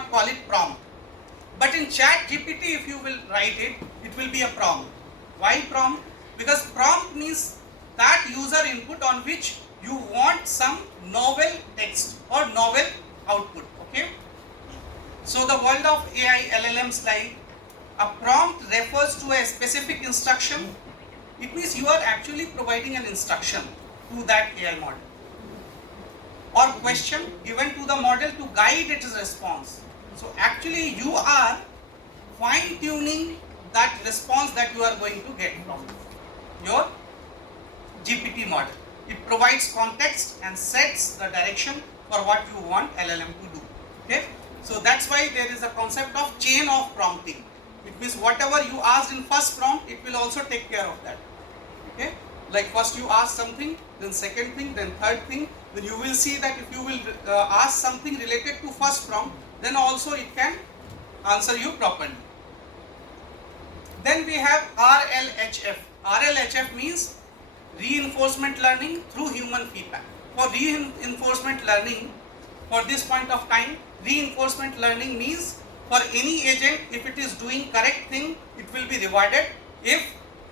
not call it prompt. But in chat GPT, if you will write it, it will be a prompt. Why prompt? Because prompt means that user input on which you want some novel text or novel output. Okay. So the world of AI LLMs, like a prompt refers to a specific instruction. It means you are actually providing an instruction to that AI model or question given to the model to guide its response. So actually you are fine tuning that response that you are going to get from your GPT model. It provides context and sets the direction for what you want LLM to do. Okay. So that's why there is a concept of chain of prompting. It means whatever you asked in first prompt, it will also take care of that. Okay. Like first you ask something, then second thing, then third thing. Then you will see that if you will ask something related to first prompt, then also it can answer you properly. Then we have RLHF. RLHF means reinforcement learning through human feedback. For reinforcement learning, for this point of time, reinforcement learning means for any agent, if it is doing correct thing, it will be rewarded. If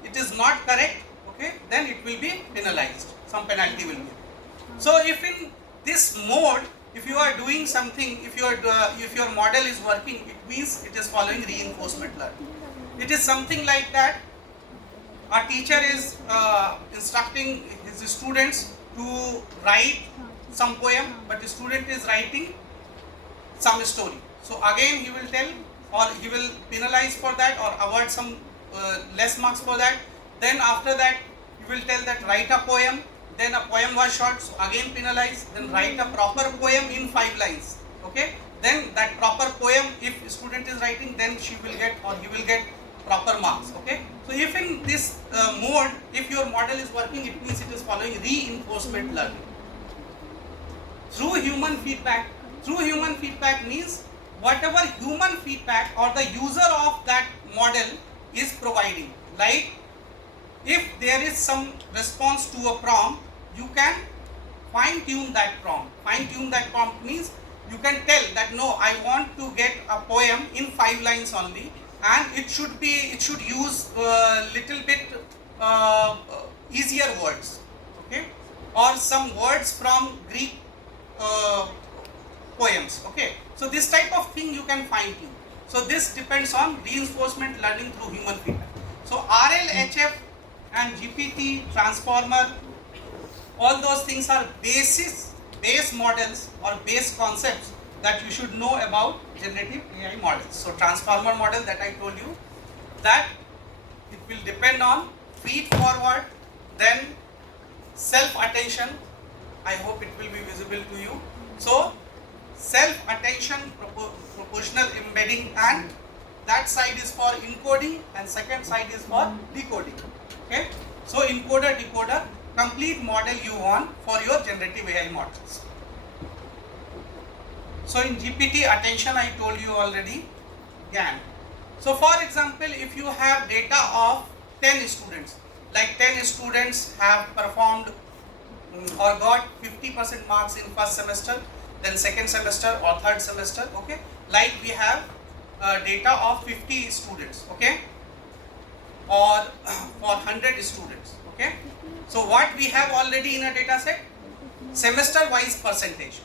it is not correct, okay, then it will be penalized. Some penalty will be. So if in this mode, if you are doing something, if your model is working, it means it is following reinforcement learning. It is something like that. A teacher is instructing his students to write some poem, but the student is writing some story. So again he will tell, or he will penalize for that, or award some less marks for that. Then after that he will tell that write a poem, then a poem was short, so again penalize, then write a proper poem in 5 lines. Okay, then that proper poem, if student is writing, then she will get or he will get proper marks. Okay, so if in this mode, if your model is working, it means it is following reinforcement learning through human feedback. Through human feedback means whatever human feedback or the user of that model is providing. Like if there is some response to a prompt, you can fine tune that prompt. Fine tune that prompt means you can tell that no, I want to get a poem in 5 lines only, and it should use little bit easier words, okay, or some words from Greek poems. Okay, so this type of thing you can fine tune. So this depends on reinforcement learning through human feedback. So RLHF and GPT, transformer, all those things are base models or base concepts that you should know about generative AI models. So transformer model that I told you, that it will depend on feed forward, then self attention. I hope it will be visible to you. So self attention, proportional embedding, and that side is for encoding and second side is for decoding. Okay, so encoder decoder, complete model you want for your generative AI models. So in GPT attention, I told you already, GAN. So for example, if you have data of 10 students, like 10 students have performed or got 50% marks in first semester, then second semester or third semester, okay, like we have data of 50 students, okay, or for 100 students, okay. So what we have already in a data set, semester wise percentage.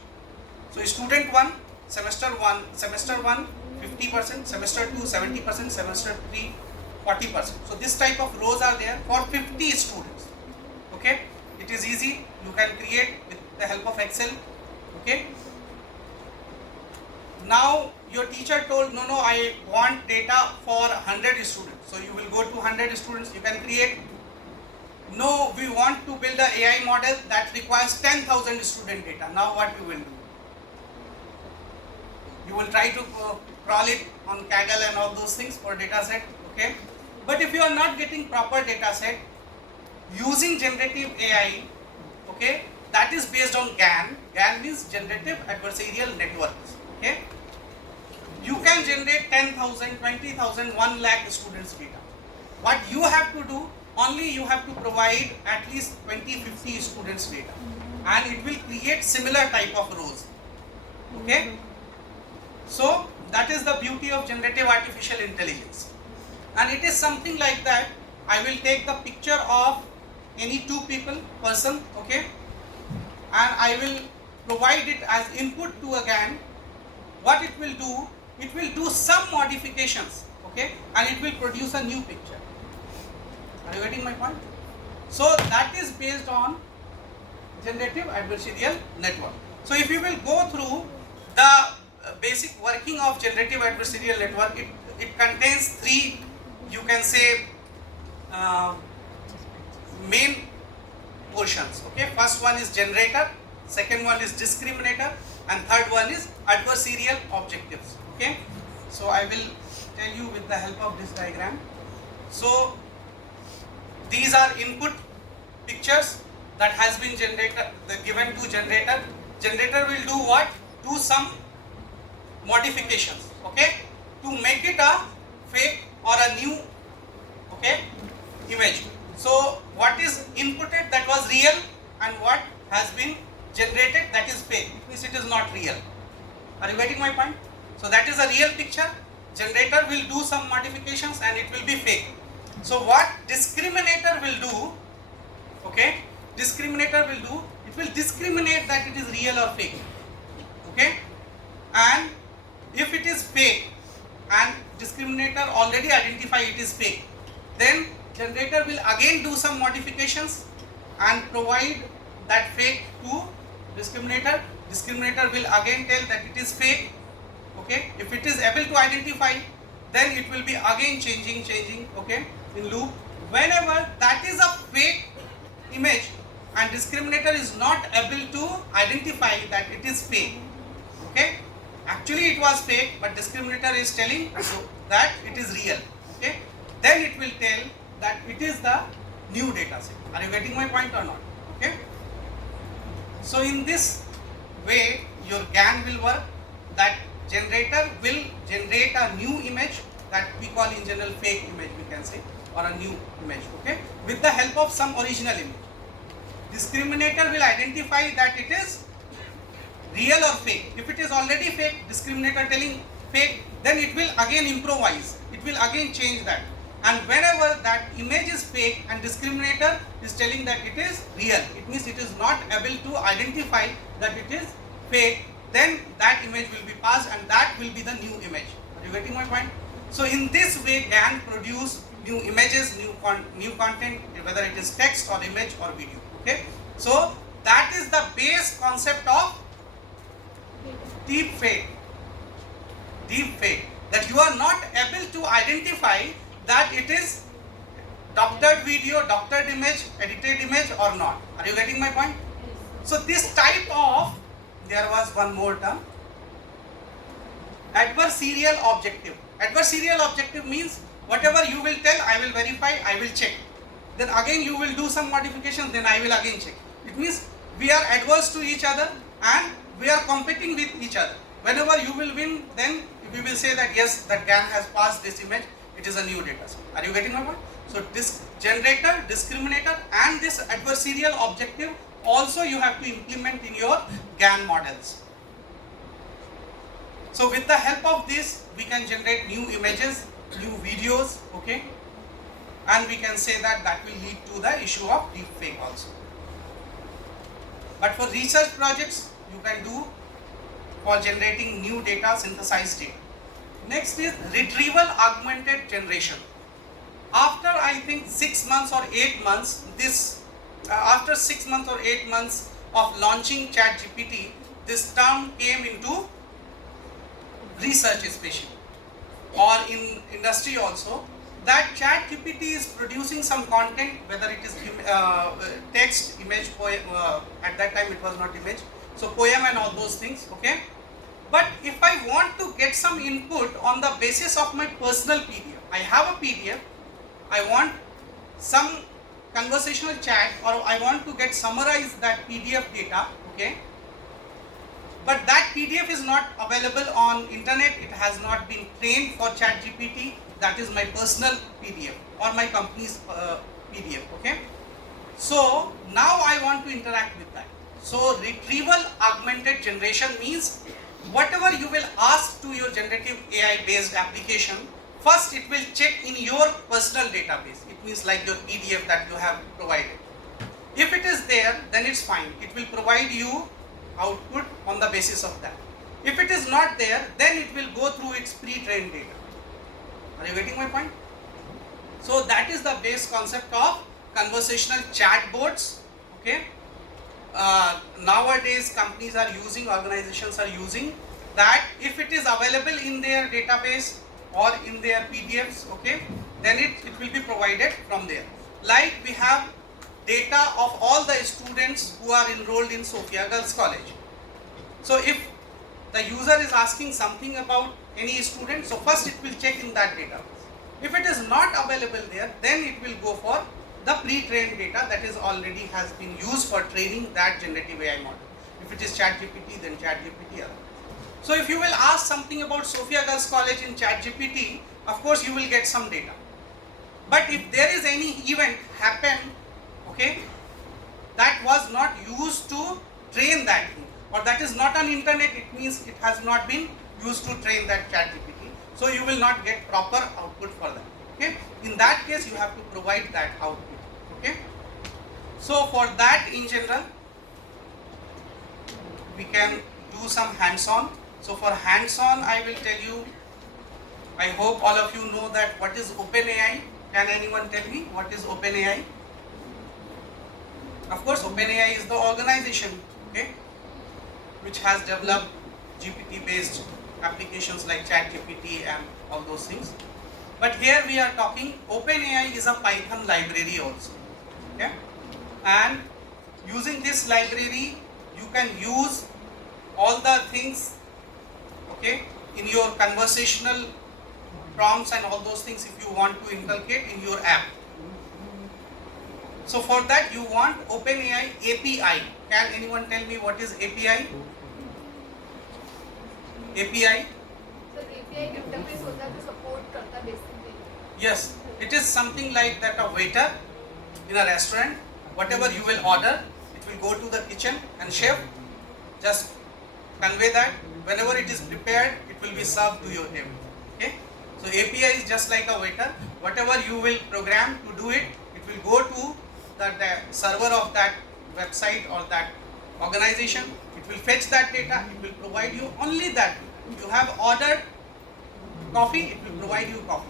So student 1, semester 1, 50%, semester 2, 70%, semester 3, 40%. So this type of rows are there for 50 students. Okay, it is easy. You can create with the help of Excel. Okay. Now your teacher told, no, I want data for 100 students. So you will go to 100 students. You can create. No, we want to build an AI model that requires 10,000 student data. Now what you will do? You will try to crawl it on Kaggle and all those things for data set. Okay. But if you are not getting proper data set, using generative AI, okay, that is based on GAN. GAN means generative adversarial networks. Okay. You can generate 10,000, 20,000, 1 lakh students data. What you have to do, only you have to provide at least 20-50 students data, and it will create similar type of rows. Okay. So of generative artificial intelligence. And it is something like that. I will take the picture of any two person, okay, and I will provide it as input to a GAN. What it will do some modifications, okay, and it will produce a new picture. Are you getting my point? So that is based on generative adversarial network. So if you will go through the basic working of generative adversarial network, it contains three, you can say, main portions. Okay, first one is generator, second one is discriminator, and third one is adversarial objectives. Okay, so I will tell you with the help of this diagram. So these are input pictures that has been given to generator. Generator will do what? Do some modifications, okay, to make it a fake or a new, okay, image. So what is inputted, that was real, and what has been generated, that is fake. It means it is not real. Are you getting my point? So that is a real picture. Generator will do some modifications and it will be fake. So what discriminator will do, okay, discriminator will do, it will discriminate that it is real or fake, okay, and if it is fake and discriminator already identify it is fake, then generator will again do some modifications and provide that fake to discriminator. Discriminator will again tell that it is fake, okay. If it is able to identify, then it will be again changing, okay, in loop. Whenever that is a fake image and discriminator is not able to identify that it is fake, okay, actually it was fake but discriminator is telling that it is real, okay, then it will tell that it is the new data set. Are you getting my point or not? Okay. So in this way your GAN will work, that generator will generate a new image that we call in general fake image, we can say, or a new image, okay, with the help of some original image. Discriminator will identify that it is real or fake. If it is already fake, discriminator telling fake, then it will again improvise, it will again change that. And whenever that image is fake and discriminator is telling that it is real, it means it is not able to identify that it is fake, then that image will be passed and that will be the new image. Are you getting my point? So in this way GAN produce new images, new content, whether it is text or image or video. Okay, so that is the base concept of deep fake, that you are not able to identify that it is doctored video, doctored image, edited image or not. Are you getting my point? So this type of, there was one more term, adversarial objective. Adversarial objective means whatever you will tell, I will verify, I will check. Then again you will do some modifications, then I will again check. It means we are adverse to each other and we are competing with each other. Whenever you will win, then we will say that yes, that GAN has passed this image, it is a new data set. Are you getting my point? So this generator, discriminator and this adversarial objective also you have to implement in your GAN models. So with the help of this, we can generate new images, new videos, okay, and we can say that that will lead to the issue of deepfake also. But for research projects, you can do for generating new data, synthesized data. Next is retrieval augmented generation. After I think 6 months or 8 months, after 6 months or 8 months of launching ChatGPT, this term came into research especially, or in industry also, that ChatGPT is producing some content, whether it is text, image, poem, at that time it was not image, so poem and all those things, okay. But if I want to get some input on the basis of my personal PDF, I have a PDF, I want some conversational chat, or I want to get summarized that PDF data, okay, but that PDF is not available on internet, it has not been trained for ChatGPT, that is my personal PDF or my company's PDF, okay. So now I want to interact with that. So retrieval augmented generation means whatever you will ask to your generative AI based application, first it will check in your personal database. It means like your PDF that you have provided. If it is there, then it's fine. It will provide you output on the basis of that. If it is not there, then it will go through its pre-trained data. Are you getting my point? So that is the base concept of conversational chatbots. Okay. Nowadays companies are using, organizations are using that. If it is available in their database or in their PDFs, okay, then it will be provided from there. Like we have data of all the students who are enrolled in Sophia Girls College. So if the user is asking something about any student, so first it will check in that database. If it is not available there, then it will go for the pre-trained data that is already has been used for training that generative AI model. If it is ChatGPT, then ChatGPT. So if you will ask something about Sophia Girls College in ChatGPT, of course you will get some data. But if there is any event happen, okay, that was not used to train that thing, or that is not on internet, it means it has not been used to train that ChatGPT. So you will not get proper output for that. Okay, in that case you have to provide that output. Okay, so for that in general we can do some hands-on. So for hands-on I will tell you, I hope all of you know that what is OpenAI. Can anyone tell me what is OpenAI? Of course, OpenAI is the organization, okay, which has developed GPT-based applications like ChatGPT and all those things. But here we are talking, OpenAI is a Python library also, okay, and using this library you can use all the things, okay, in your conversational prompts and all those things if you want to inculcate in your app. So for that you want OpenAI API. Can anyone tell me what is API? API? So API interface होता है तो support करता है basically. Yes, it is something like that a waiter in a restaurant, whatever you will order, it will go to the kitchen and chef just convey that. Whenever it is prepared, it will be served to your table. Okay? So API is just like a waiter. Whatever you will program to do it, it will go to the server of that website or that organization. It will fetch that data. It will provide you only that. You have ordered coffee, it will provide you coffee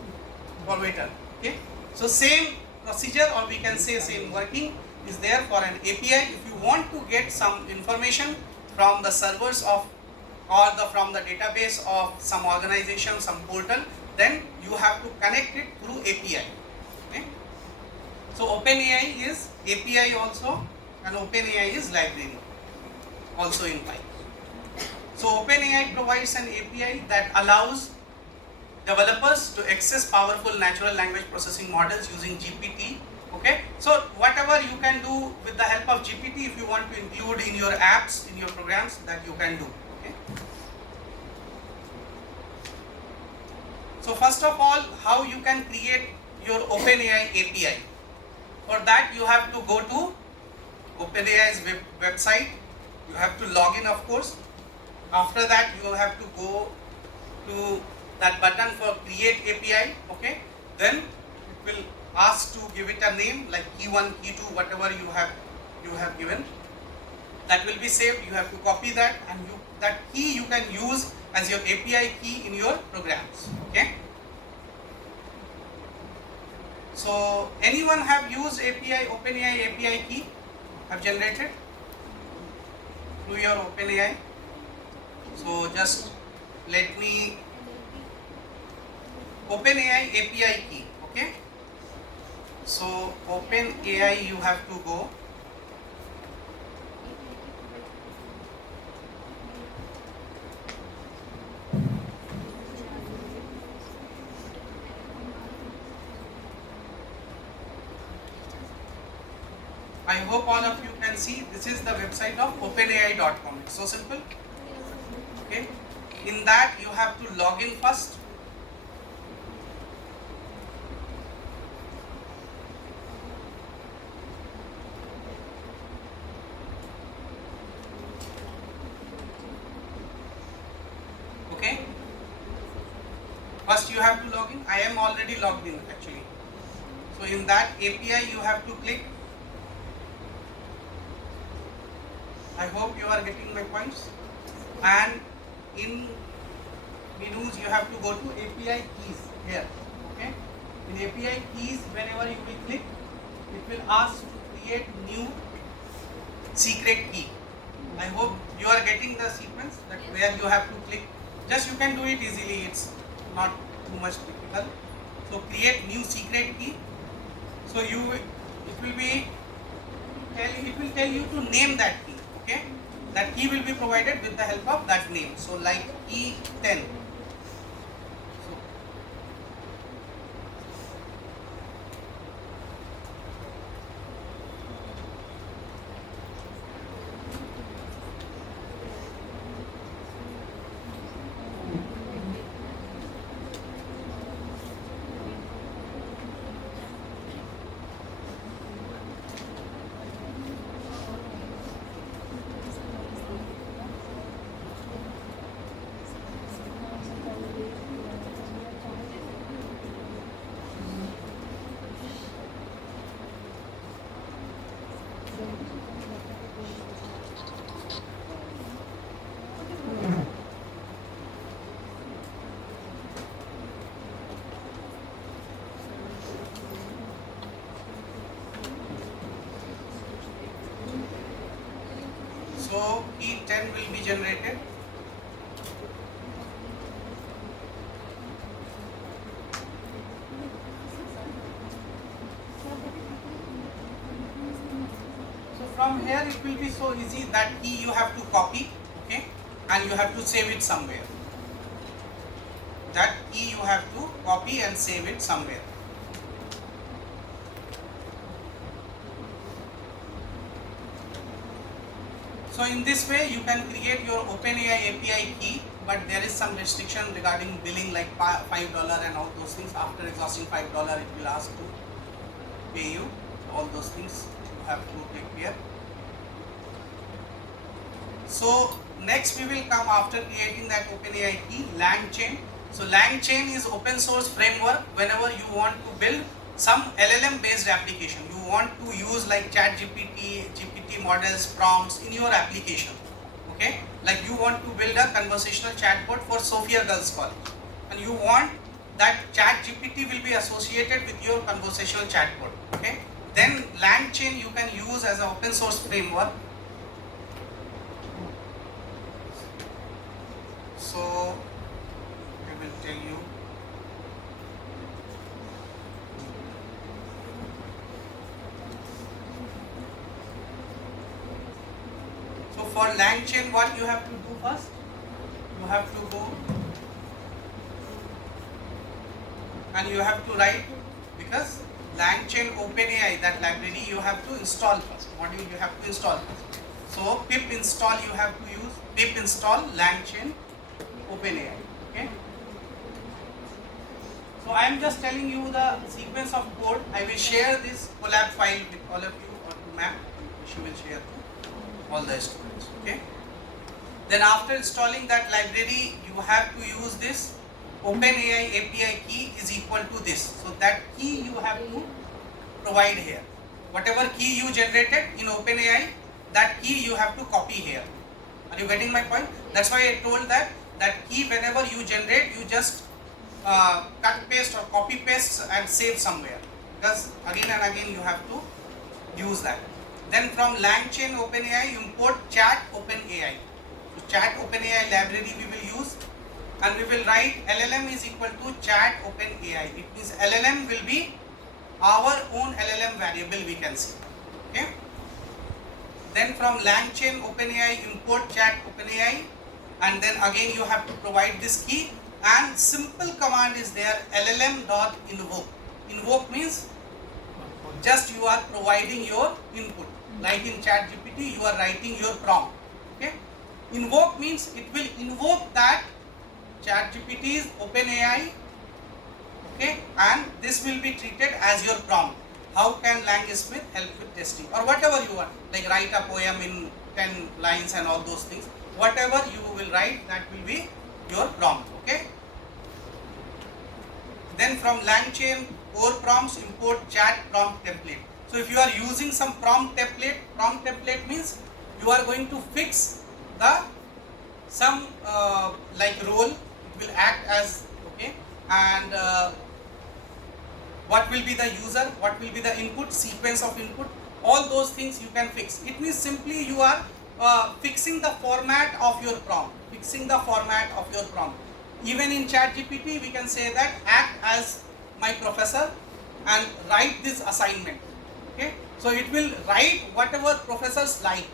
for waiter. Okay? So same procedure, or we can say same working is there for an API. If you want to get some information from the servers of or from the database of some organization, some portal, then you have to connect it through API. Okay? So OpenAI is API also, and OpenAI is library also in Python. So OpenAI provides an API that allows developers to access powerful natural language processing models using GPT. Okay, so whatever you can do with the help of GPT, if you want to include in your apps, in your programs, that you can do. Okay. So first of all, how you can create your OpenAI API? For that you have to go to OpenAI's website. You have to log in, of course. After that you have to go to that button for create API. Okay, then it will ask to give it a name like key 1, key 2, whatever you have given. That will be saved. You have to copy that, and that key you can use as your API key in your programs. Okay. So anyone have used API, OpenAI API key have generated through your OpenAI? So just let me OpenAI API key. Okay. So OpenAI you have to go. I hope all of you can see this is the website of openai.com. It's so simple. Okay. In that you have to log in first. First you have to log in. I am already logged in actually. So in that API you have to click. I hope you are getting my points. And in menus you have to go to API keys here. Okay. In API keys, whenever you will click, it will ask to create new secret key. I hope you are getting the sequence that where you have to click. Just you can do it easily. It's not too much difficult. So create new secret key. So it will tell you to name that key. Okay, that key will be provided with the help of that name. So like key 10. So key 10 will be generated. So from here it will be so easy. That key you have to copy, okay, and you have to save it somewhere. That key you have to copy and save it somewhere. So in this way you can create your OpenAI API key, but there is some restriction regarding billing like $5 and all those things. After exhausting $5 it will ask to pay you. All those things you have to take care. So next we will come after creating that OpenAI key, LangChain. So LangChain is open source framework. Whenever you want to build some LLM based application, you want to use like ChatGPT, GPT models, prompts in your application. Okay, like you want to build a conversational chatbot for Sophia Girls College, and you want that ChatGPT will be associated with your conversational chatbot. Okay, then LangChain you can use as an open source framework. So I will tell you. So for LangChain, what you have to do first? You have to go and you have to write, because LangChain OpenAI, that library you have to install first. Module you have to install first. So pip install you have to use, pip install LangChain OpenAI. Okay. So I am just telling you the sequence of code. I will share this collab file with all of you, or to ma'am. She will share to all the students. Okay. Then after installing that library, you have to use this OpenAI API key is equal to this. So that key you have to provide here. Whatever key you generated in OpenAI, that key you have to copy here. Are you getting my point? That's why I told that key whenever you generate, you just cut paste or copy paste and save somewhere, because again and again you have to use that. Then from LangChain OpenAI, import chat OpenAI. So chat OpenAI library we will use, and we will write LLM is equal to chat OpenAI. It means LLM will be our own LLM variable, we can see. Okay. Then from LangChain OpenAI, import chat OpenAI, and then again you have to provide this key, and simple command is there, llm.invoke. Invoke means just you are providing your input, like in ChatGPT you are writing your prompt. Okay. Invoke means it will invoke that ChatGPT's OpenAI. Okay, and this will be treated as your prompt. How can LangSmith help with testing, or whatever you want, like write a poem in 10 lines and all those things. Whatever you will write, that will be your prompt. Okay. Then from LangChain core prompts, import chat prompt template. So if you are using some prompt template means you are going to fix the some like role. It will act as okay, and what will be the user, what will be the input, sequence of input, all those things you can fix. It means simply you are fixing the format of your prompt, Even in ChatGPT we can say that act as my professor and write this assignment. Okay, so it will write whatever professors like.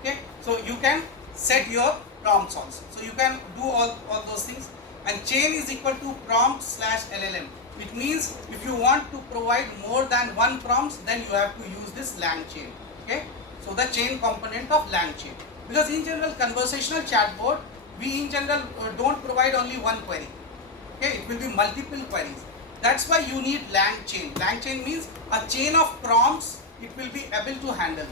Okay, so you can set your prompts also. So you can do all those things. And chain is equal to prompt slash LLM. It means if you want to provide more than one prompts, then you have to use this LangChain. Okay, so the chain component of LangChain. Because in general conversational chatbot, we in general don't provide only one query. Okay, it will be multiple queries. That's why you need LangChain. LangChain means a chain of prompts it will be able to handle.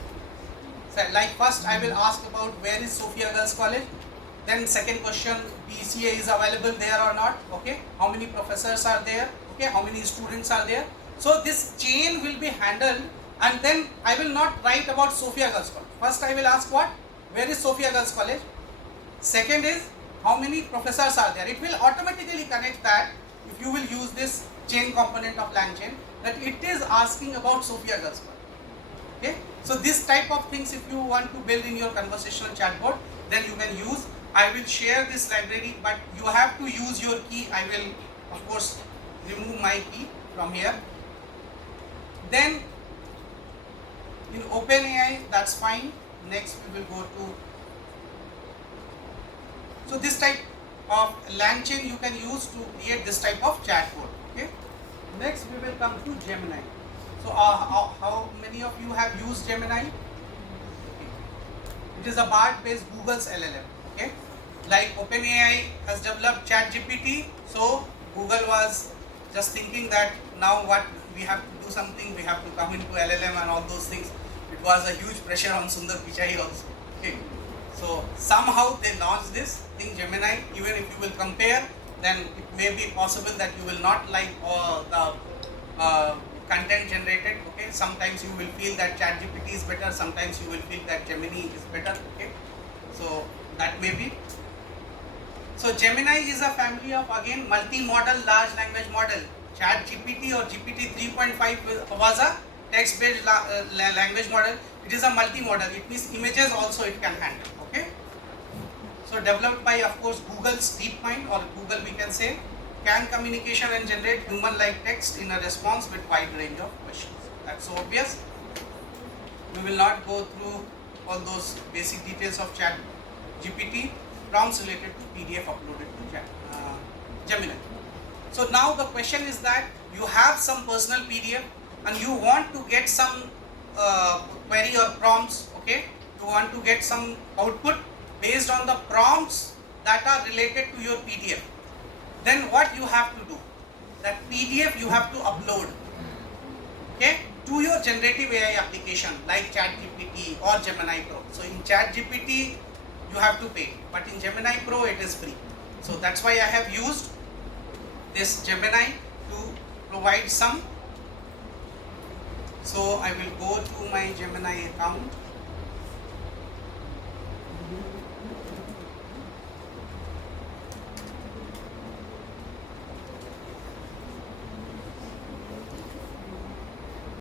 So like first I will ask about where is Sophia Girls College. Then second question, BCA is available there or not. Okay, how many professors are there? Okay, how many students are there? So this chain will be handled, and then I will not write about Sophia Girls College. First I will ask what? Where is Sophia Girls College? Second is how many professors are there? It will automatically connect that if you will use this chain component of LangChain, that it is asking about Sophia Girls College. Okay, so this type of things if you want to build in your conversational chatbot, then you can use. I will share this library, but you have to use your key. I will of course remove my key from here. Then in OpenAI, that's fine. Next we will go to, so this type of LangChain you can use to create this type of chatbot. Okay. Next we will come to Gemini. So how many of you have used Gemini? Okay. It is a BART based Google's LLM. Okay. Like OpenAI has developed ChatGPT, so Google was just thinking that now what we have to do something, we have to come into LLM and all those things. It was a huge pressure on Sundar Pichai also. Okay. So somehow they launched this thing Gemini. Even if you will compare, then it may be possible that you will not like the content generated. Okay, sometimes you will feel that ChatGPT is better, sometimes you will feel that Gemini is better. Okay, so that may be. So Gemini is a family of again multi-modal large language model. ChatGPT or GPT 3.5 was a text-based language model. It is a multi-modal. It means images also it can handle. Okay. So developed by of course Google's DeepMind, or Google we can say, can communication and generate human-like text in a response with wide range of questions. That's so obvious. We will not go through all those basic details of ChatGPT. Prompts related to PDF uploaded to Gemini. So now the question is that you have some personal PDF and you want to get some query or prompts. Okay, you want to get some output based on the prompts that are related to your PDF. Then what you have to do? That PDF you have to upload, okay, to your generative AI application like ChatGPT or Gemini Pro. So in ChatGPT you have to pay, but in Gemini Pro it is free. So that's why I have used this Gemini to provide some. So I will go to my Gemini account.